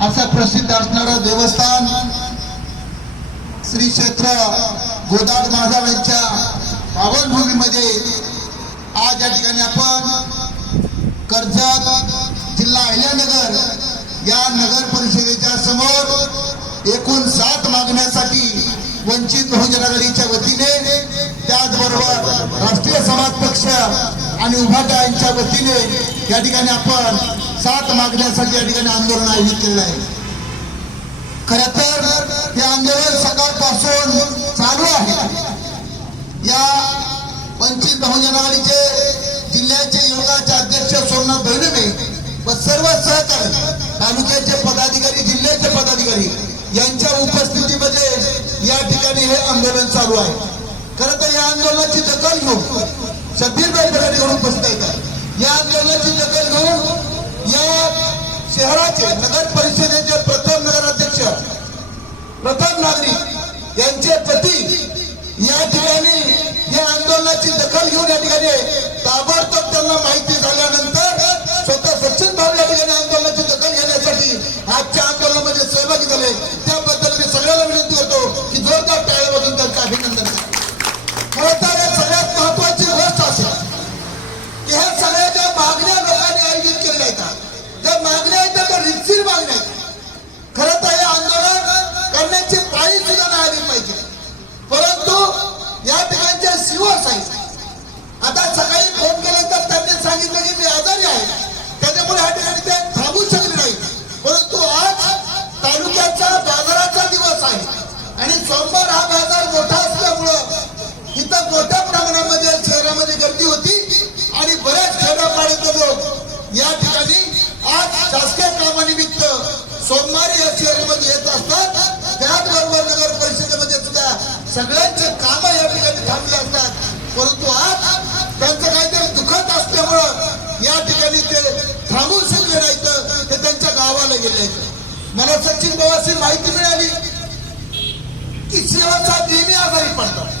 असं प्रसिद्ध असणारं देवस्थान श्री क्षेत्र गोदाड महाराज यांच्या पावनभूमीमध्ये आज या ठिकाणी आपण कर्जत जिल्हा अहिल्यानगर या नगर परिषदेच्या समोर एकूण 7 मागण्यासाठी वंचित बहुजन आघाडीच्या वतीने त्याचबरोबर राष्ट्रीय समाज पक्ष आणि उभाटा यांच्या वतीने या ठिकाणी आपण 7 मागण्यासाठी या ठिकाणी आंदोलन आयोजित केलेलं आहे। खरं तर हे आंदोलन सकाळपासून चालू आहे। या वंचित बहुजन आघाडीचे जिल्ह्याचे योगाचे अध्यक्ष सोमनाथ भैरवे व सर्व सहकारी तालुक्याचे पदाधिकारी जिल्ह्याचे पदाधिकारी यांच्या उपस्थितीमध्ये या ठिकाणी हे आंदोलन चालू आहे। खरं तर या आंदोलनाची दखल घेऊन शब्बीर भाई पदाधिकारी उपस्थित आहेत। या आंदोलनाची दखल घेऊन या शहराचे नगर परिषदेचे प्रथम नगराध्यक्ष प्रथम नागरिक यांचे पती या ठिकाणी या आंदोलनाची दखल घेऊन या ठिकाणी ताबडतोब त्यांना माहिती झाल्यानंतर स्वतः सचिन भाऊ या ठिकाणी आंदोलनाची दखल घेण्यासाठी आजच्या आंदोलनामध्ये सहभागी झाले। त्याबद्दल मी सगळ्यांना विनंती करतो की जोरदार टाळ्या वाजवून त्यांचं अभिनंदन करा। खरं तर सगळ्यात महत्वाची गोष्ट असेल की ह्या सगळ्या ज्या मागण्या लोकांनी आयोजित केलेल्या आहेत, ज्या मागण्या आहेत त्या रितसर मागण्या आहेत। खरं तर हे आंदोलन करण्याची पाळी सुद्धा नाही आली पाहिजे, परंतु या ठिकाणच्या शिवस आहेत। आता सकाळी फोन केल्यानंतर त्यांनी सांगितलं की मी आजारी आहे, त्याच्यामुळे या ठिकाणी ते थांबू शकले नाही। परंतु आज तालुक्याचा बाजाराचा दिवस आहे आणि सोमवार हा बाजार मोठा असल्यामुळं इथं मोठ्या प्रमाणामध्ये शहरामध्ये गर्दी होती आणि बऱ्याच खेड्यापाड्याचे लोक या ठिकाणी आज शासकीय कामानिमित्त सोमवारी या शहरामध्ये येत असतात। त्याचबरोबर नगर परिषदेमध्ये सुद्धा सगळ्यांचे काम या ठिकाणी थांबले असतात, परंतु आज त्यांचं काहीतरी दुखत असल्यामुळं या ठिकाणी ते थांबू शकले नाहीत, ते त्यांच्या गावाला गेले। मला सचिन भावाची माहिती मिळाली की शिवसाहेब नेहमी आजारी पडतात।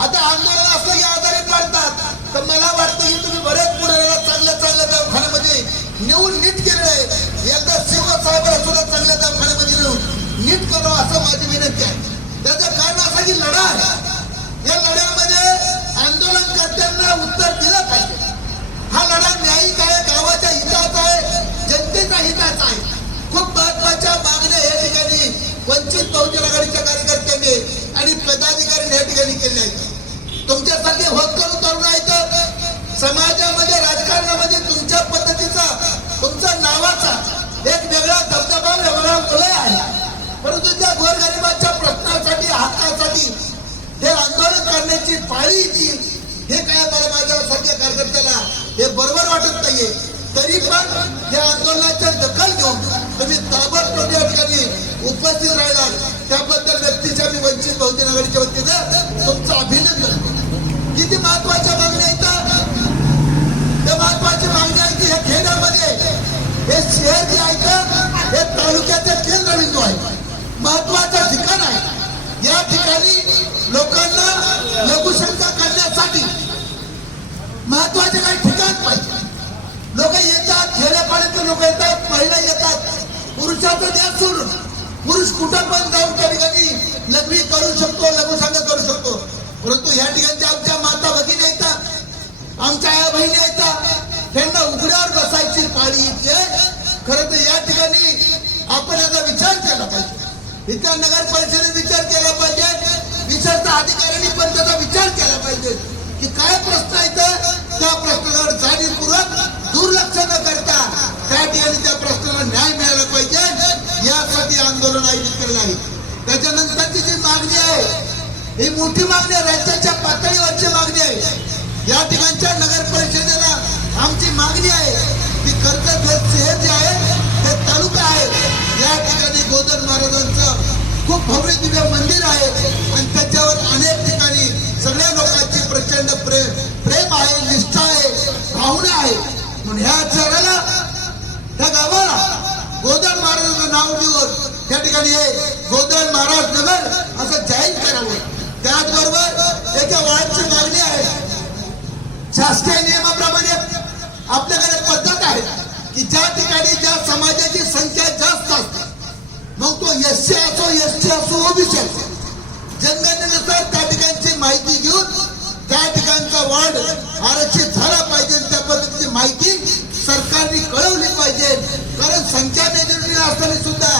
आता आंदोलन असलं की आजारी पडतात, तर मला वाटतं की तुम्ही बरेच पुढे चांगल्या चांगल्या दवाखान्यामध्ये नेऊन नीट केलेलं आहे। एकदा शिवसाहेबांना सुद्धा चांगल्या दवाखान्यामध्ये नेऊन नीट करावं असं माझी विनंती आहे। त्याचं कारण असं की लढा आहे, या लढ्यामध्ये आंदोलनकर्त्यांना उत्तर दिलं पाहिजे। हा लढा न्यायिक आहे, गावाच्या हिताचा आहे, जनतेच्या हिताचा आहे। खूप महत्वाच्या मागण्या या ठिकाणी वंचित बहुजन आघाडीच्या कार्यकर्त्यांनी आणि पदाधिकाऱ्यांनी या ठिकाणी केल्या आहेत। तुमच्यासारखे होतकरू तरुण आहेत, समाजामध्ये राजकारणामध्ये तुमच्या पद्धतीचा तुमच्या नावाचा एक वेगळा दबदबा वेगळा वलय आहे, परंतु त्या गोरगरिबाच्या प्रश्नासाठी हक्कासाठी हे आंदोलन करण्याची पाळी जी हे काय मला माझ्यासारख्या कार्यकर्त्याला हे बरोबर वाटत नाहीये। तरी पण या आंदोलनाच्या दखल घेऊन तुम्ही ताबडतोब या ठिकाणी उपस्थित राहिलात, त्याबद्दल व्यक्तीच्या मी वंचित बहुजन आघाडीच्या वतीनं तुमचं अभिनंदन करतो। किती महत्वाच्या मागण्या आहेत, त्या महत्वाची मागणी आहे की या खेड्यामध्ये हे शहर जे आहे का हे तालुक्याचे केंद्रबिंदू आहे, महत्वाचं ठिकाण आहे। या ठिकाणी लोकांना लघुशंका करण्यासाठी महत्वाचे काही ठिकाण पाहिजे। लोक येतात, खेड्यापाड्यातले लोक येतात, महिला येतात, पुरुषाचं द्या सोडून पुरुष कुठं पण जाऊन त्या ठिकाणी लग्नी करू शकतो, लघुशंका करू शकतो, परंतु या ठिकाणच्या आमच्या माता भगिनी येतात, आमच्या आया बहिणी येतात, त्यांना उघड्यावर बसायची पाळी येते। खरं तर या ठिकाणी आपण याचा विचार केला पाहिजे, इथल्या नगर परिषदेने विचार केला पाहिजे, विशेषतः अधिकाऱ्यांनी पण त्याचा विचार केला पाहिजे की काय प्रश्न आहेत, त्या प्रश्नावर जाणीवपूर्वक दुर्लक्ष न करता त्या ठिकाणी त्या प्रश्नाला न्याय मिळाला पाहिजे, यासाठी आंदोलन आयोजित केलेलं आहे। त्याच्यानंतरची जी मागणी आहे ही मोठी मागणी आहे, राज्याच्या पातळीवरची मागणी आहे। या ठिकाणच्या नगर परिषदेला आमची मागणी आहे की कर्जत शहर जे आहे हे तालुका आहे, या ठिकाणी गोदड महाराजांचं खूप भव्य दिव्य मंदिर आहे आणि त्याच्यावर अनेक ठिकाणी सगळ्या लोकांची प्रचंड प्रेम आहे, निष्ठा आहे, भावना आहे। म्हणून ह्या शहराला त्या गावाला गोदड महाराजांचं नाव देऊन त्या ठिकाणी हे गोदड महाराज नगर असं जाहीर करावं। त्याचबरोबर एका वार्डची मागणी आहे, शासकीय नियमाप्रमाणे आपल्याकडे पद्धत आहे की ज्या ठिकाणी ज्या समाजाची संख्या जास्त असते एसटी असो ओबीसी असो, जनगणनेनुसार त्या ठिकाणची माहिती घेऊन त्या ठिकाणचा वार्ड आरक्षित झाला पाहिजे. त्या पद्धतीची माहिती सरकारने कळवली पाहिजे. कारण संख्या मेजॉरिटी असताना सुद्धा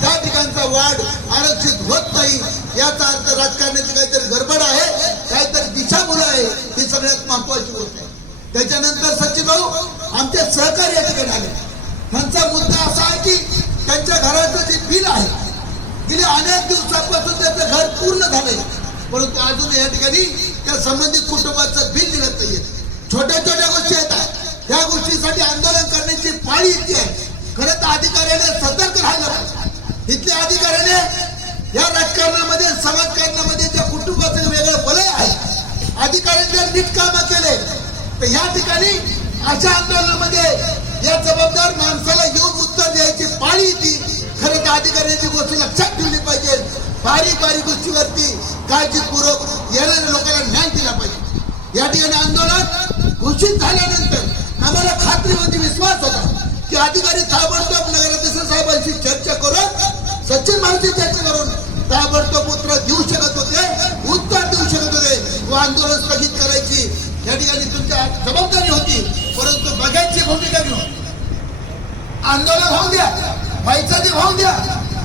त्या ठिकाणचा वार्ड आरक्षित होत नाही, याचा अर्थ राजकारणाची काहीतरी गडबड आहे, काहीतरी दिशाभूल आहे. ही सगळ्यात महत्वाची गोष्ट आहे. त्याच्यानंतर सचिन भाऊ आमचे सहकारी या ठिकाणी आले. त्यांचा मुद्दा असा आहे की त्यांच्या घराचं जे बिल आहे, गेली अनेक दिवसापासून त्याचं घर पूर्ण झालंय, परंतु अजून या ठिकाणी त्या संबंधित कुटुंबाचं बिल निघत नाहीये. छोट्या छोट्या गोष्टी येतात, त्या गोष्टीसाठी आंदोलन करण्याची पाळी इतकी आहे. खरं तर अधिकाऱ्याने सतर्क राहायला पाहिजे. इथल्या अधिकाऱ्याने या राजकारणामध्ये समाजकारणामध्ये त्या कुटुंबाचं वेगळं वलय आहे. अधिकाऱ्यांनी जर नीट कामं केले तर या ठिकाणी अशा आंदोलनामध्ये या जबाबदार माणसाला येऊन उत्तर द्यायची पाळी येते. खरं तर अधिकाऱ्यांची गोष्ट लक्षात ठेवली पाहिजे. बारीक बारीक गोष्टीवरती काळजीपूर्वक येणाऱ्या लोकांना न्याय दिला पाहिजे. या ठिकाणी आंदोलन घोषित झाल्यानंतर आम्हाला खात्री होती, विश्वास होता की अधिकारी ताबडतोब नगराध्यक्ष साहेबांशी चर्चा करून, सचिन भाऊची चर्चा करून ताबडतोब उत्तर देऊ शकत होते, उत्तर देऊ शकत होते व आंदोलन स्थगित करायची या ठिकाणी तुमच्या जबाबदारी होती. परंतु बघायची भूमिका घेऊन आंदोलन होऊन द्या, व्हायचं ते होऊन द्या,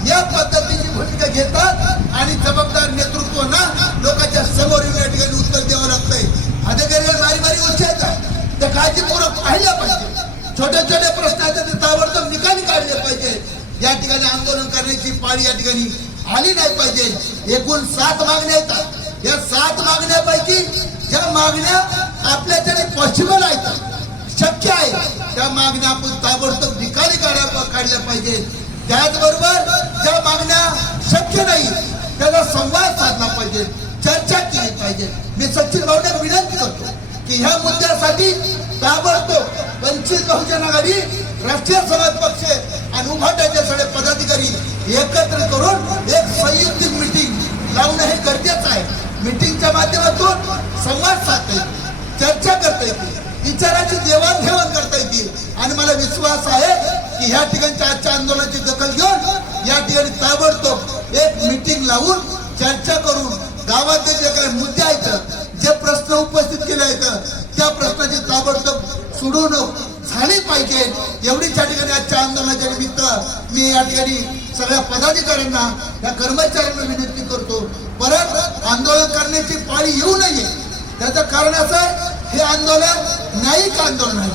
या पद्धतीची भूमिका घेतात आणि जबाबदार नेतृत्वांना लोकांच्या समोर या ठिकाणी उत्तर द्यावं लागतंय. अधिकाऱ्यांना बारी बारी गोष्टी येतात, त्या काळजीपूर्वक पाहिल्या पाहिजे. छोट्या छोट्या प्रश्नाचे ते ताबडतोब निकाली काढले पाहिजे. या ठिकाणी आंदोलन करण्याची पाळी या ठिकाणी आली नाही पाहिजे. एकूण 7 मागण्या येतात. या 7 मागण्यापैकी ज्या मागण्या आपल्याकडे पॉसिबल आहेत, शक्य आहे, त्या मागण्या आपण ताबडतोब निकाली काढल्या पाहिजे. त्याचबरोबर ज्या मागण्या शक्य नाही त्याचा संवाद साधला पाहिजे, चर्चा केली पाहिजे. मी सचिन भाऊंना विनंती करतो की ह्या मुद्द्यासाठी ताबडतोब वंचित बहुजन आघाडी, राष्ट्रीय समाज पक्ष आणि उभाटाचे सगळे पदाधिकारी एकत्र करून एक संयुक्त मीटिंग लावणं हे गरजेचं आहे. मीटिंगच्या माध्यमातून संवाद साधता येईल, चर्चा करता येईल, विचाराची देवाणघेवाण करता येतील. आणि मला विश्वास आहे की ह्या ठिकाणच्या आजच्या आंदोलनाची दखल घेऊन या ठिकाणी ताबडतोब एक मीटिंग लावून चर्चा करून गावातले जे काही मुद्दे आहेत, जे प्रश्न उपस्थित केले आहेत, त्या प्रश्नाची ताबडतोब सोडवणूक झाली पाहिजे. एवढीच या ठिकाणी आजच्या आंदोलनाच्या निमित्त मी या ठिकाणी सगळ्या पदाधिकाऱ्यांना, या कर्मचाऱ्यांना विनंती करतो, परत आंदोलन करण्याची पाळी येऊ नये. त्याचं कारण असं आहे, हे आंदोलन न्यायिक आंदोलन आहे,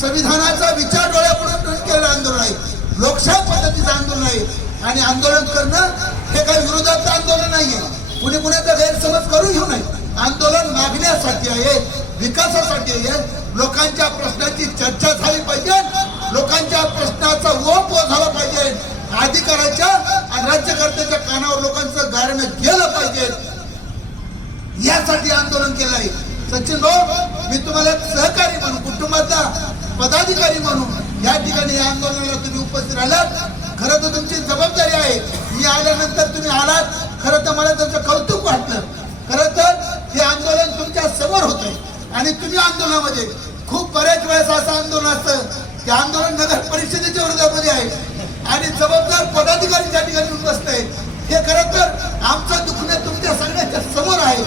संविधानाचा विचार डोळ्यापुढे केलेलं आंदोलन आहे, लोकशाही पद्धतीचं आंदोलन आहे. आणि आंदोलन करणं हे काही विरोधाचं आंदोलन नाहीये. कुणी कुणाचा गैरसमज करू घेऊ नये. आंदोलन मागण्यासाठी आहे, विकासासाठी आहे. लोकांच्या प्रश्नाची चर्चा झाली पाहिजे, लोकांच्या प्रश्नाचा ओप झाला पाहिजे, अधिकाऱ्याच्या आणि राज्यकर्त्याच्या कानावर लोकांचं गारणं गेलं पाहिजे. यासाठी आंदोलन केलं आहे. सचिन भाऊ, मी तुम्हाला सहकारी म्हणून, कुटुंबाचा पदाधिकारी म्हणून या ठिकाणी या आंदोलनाला तुम्ही उपस्थित राहिलात. खरं तर तुमची जबाबदारी आहे. मी आल्यानंतर तुम्ही आलात, खरं तर मला त्याचं कौतुक वाटलं. खरं तर हे आंदोलन तुमच्या समोर होतंय आणि तुम्ही आंदोलनामध्ये खूप बऱ्याच वेळेस असं आंदोलन असतं की आंदोलन नगर परिषदेच्या विरोधामध्ये आहे आणि जबाबदार पदाधिकारी त्या ठिकाणी बसतंय. हे खरं तर आमचं दुखणं तुमच्या सगळ्यांच्या समोर आहे.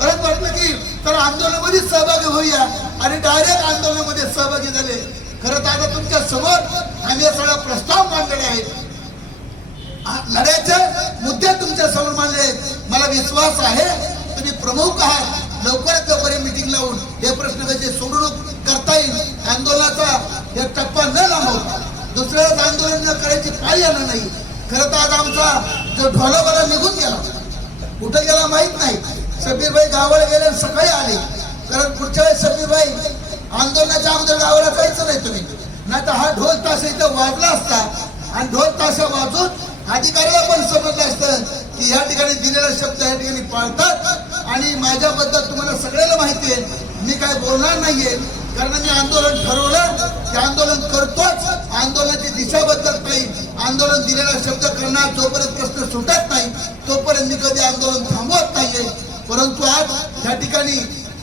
परत वाटलं की तर आंदोलनामध्ये सहभागी होऊया आणि डायरेक्ट आंदोलनामध्ये सहभागी झाले. खरं तर आता तुमच्या समोर आम्ही सगळा प्रस्ताव मांडलेला आहे, लढ्याचे मुद्दे तुमच्या समोर मांडले. मला विश्वास आहे तुम्ही प्रमुख आहात. लवकरात लवकर मीटिंग लावून हे प्रश्न कसे सोडवणूक करता येईल, आंदोलनाचा हे टप्पा न लांबवता दुसऱ्याच आंदोलन न करायची पाळी येणार नाही. खरं तर आज आमचा जो ढोलावाला निघून गेला, कुठं गेला माहित नाही. शबीरभाई गावाला गेले, सकाळी आले. कारण पुढच्या वेळेस शबीरभाई आंदोलनाच्या अगोदर गावाला जायचं नाही तुम्ही, नाही तर हा ढोल ताशा इथं वाजला असता आणि ढोल ताशा वाजून अधिकाऱ्याला पण समजलं असतं की या ठिकाणी दिलेला शब्द या ठिकाणी पाळतात. आणि माझ्याबद्दल तुम्हाला सगळ्याला माहिती आहे, मी काय बोलणार नाहीये. कारण मी आंदोलन ठरवलं की आंदोलन करतोच, आंदोलनाची दिशा बदलत नाही. आंदोलन दिलेला शब्द करणार जोपर्यंत प्रश्न सुटत नाही तोपर्यंत मी कधी आंदोलन थांबवत नाहीये. परंतु आज या ठिकाणी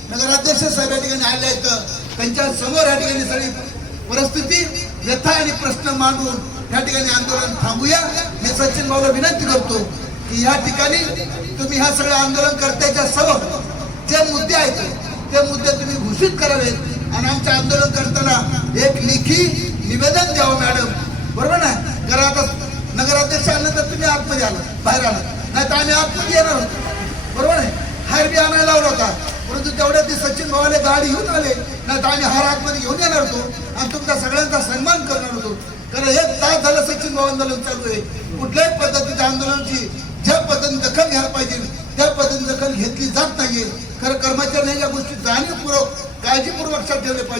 नगराध्यक्ष साहेब या ठिकाणी आले आहेत, त्यांच्या समोर या ठिकाणी सगळी परिस्थिती, व्यथा आणि प्रश्न मांडून या ठिकाणी आंदोलन थांबूया. मी सचिन भाऊला विनंती करतो की या ठिकाणी तुम्ही ह्या सगळ्या आंदोलनकर्त्याच्या समोर जे मुद्दे आहेत ते मुद्दे तुम्ही घोषित करावेत आणि आमच्या आंदोलनकर्त्याला एक लेखी निवेदन द्यावं मॅडम, बरोबर ना? कारण आता नगराध्यक्ष आलं तर तुम्ही आतमध्ये आला, बाहेर आला, नाही तर आम्ही आतमध्ये येणार होतो, बरोबर आहे? हार बी आणायला लावला होता, परंतु तेवढ्यात ते सचिन भावाले गाडी घेऊन आले, नाही तर आम्ही हार आतमध्ये घेऊन येणार होतो आणि तुमचा सगळ्यांचा सन्मान करणार होतो. कारण 1 तास झालं सचिन भाऊ आंदोलन चालू आहे. कुठल्याही पद्धतीच्या आंदोलनाची ज्या पद्धतीने दखल घ्यायला पाहिजे त्या पद्धतीने दखल घेतली जात नाहीये. खरं कर्मचाऱ्यांनी या गोष्टी जाणीवपूर्वक काळजीपूर्वक लक्षात ठेवले पाहिजे.